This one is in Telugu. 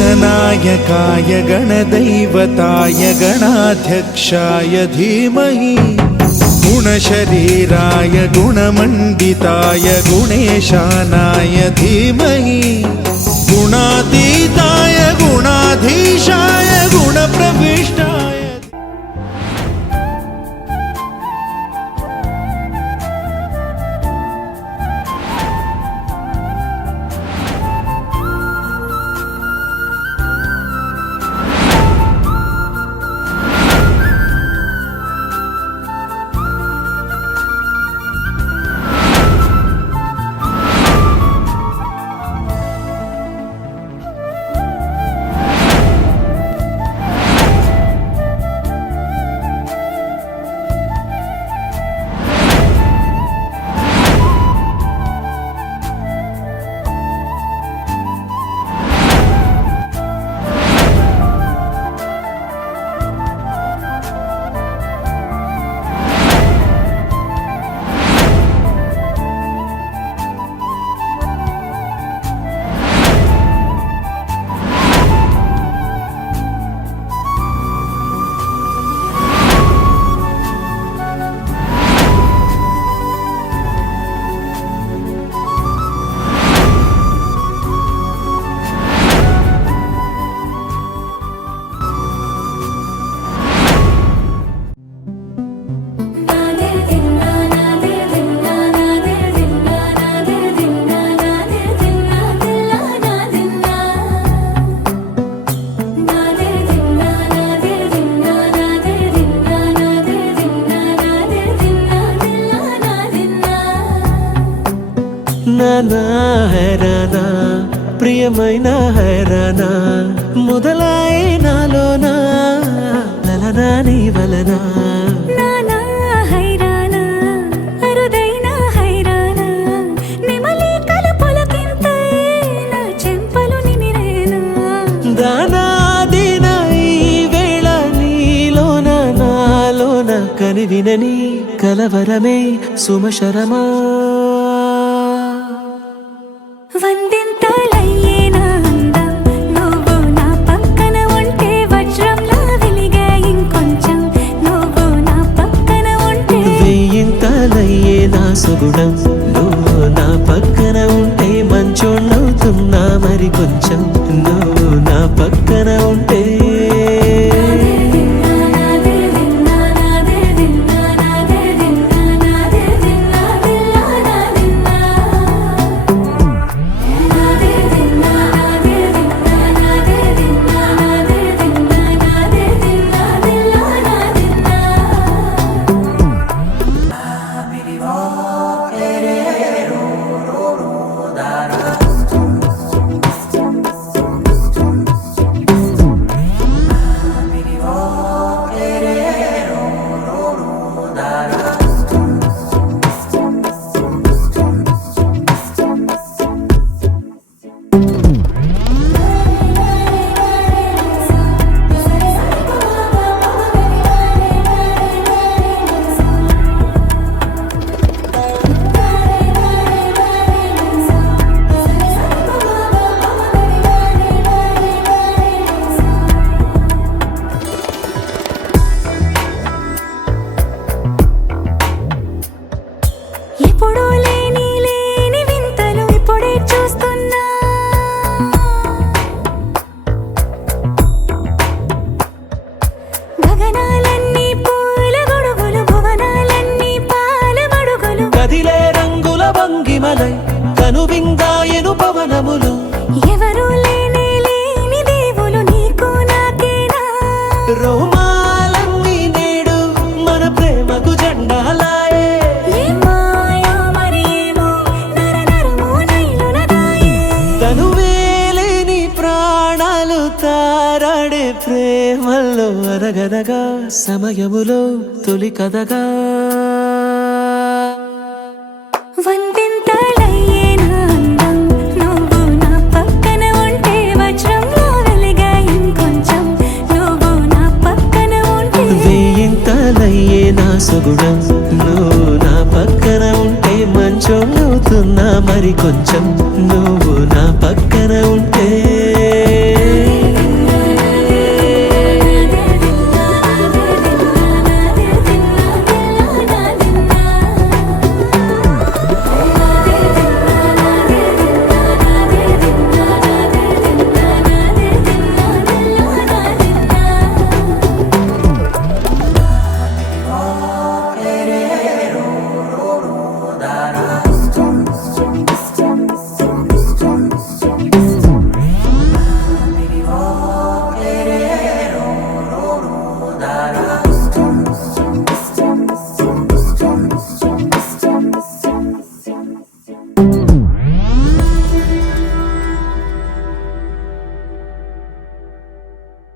गणनायकाय गणदैवताय गणाध्यक्षाय धीमहि गुणशरीराय गुणमण्डिताय गुणेशानाय धीमहि गुणातीताय गुणाधीशाय गुणप्रविष्टाय। నానా హైరానా ప్రియమైన హైరానా మొదలాయే నాలోనా లలనా నీ వలనా నానా హైరానా అరుదైన హైరానా నిమలి కలుపులకింతై నా చెంపలు నిమిరేనా దానా దీనా ఈ వేళ నీలోన నాలోన కనివినని కలవరమే సుమశరమా వందింతలయ్యేనా అందం నువ్వు నా పక్కన ఉంటే వజ్రంలా వెలిగే ఇంకొంచెం నువ్వు నా పక్కన ఉంటే వెయ్యింతలయ్యే నా సుగుణం నువ్వు నా పక్కన ఉంటే మంచోళ్ళవుతున్నా మరి కొంచెం నువ్వు నా పక్కన ఉంటే ఎప్పుడూ లేని వింతలు ఇప్పుడే చూస్తున్నా గగనాలన్నీ పూల గొడుగులు భువనాలన్నీ పాల మడుగులు కదిలే రంగుల భంగిమలై కనువిందాయను పవనములు ఎవరూ లేని దేవులు నీకు నాకేనా రోమాలన్నీ నేడు మన ప్రేమకు జెండాలాయే తనువేలేని ప్రాణాలు తారాడే ప్రేమల్లో అరగదగా సమయములో తొలి కదగా వందింతలయ్యేనా అందం నువ్వు నా పక్కన ఉంటే వజ్రంలా వెలిగే ఇంకొంచెం నువ్వు నా పక్కన ఉంటే వెయ్యింతలయ్యే నా సుగుణం నువ్వు నా పక్కన ఉంటే మంచోళ్ళవుతున్నా మరి కొంచెం నువ్వు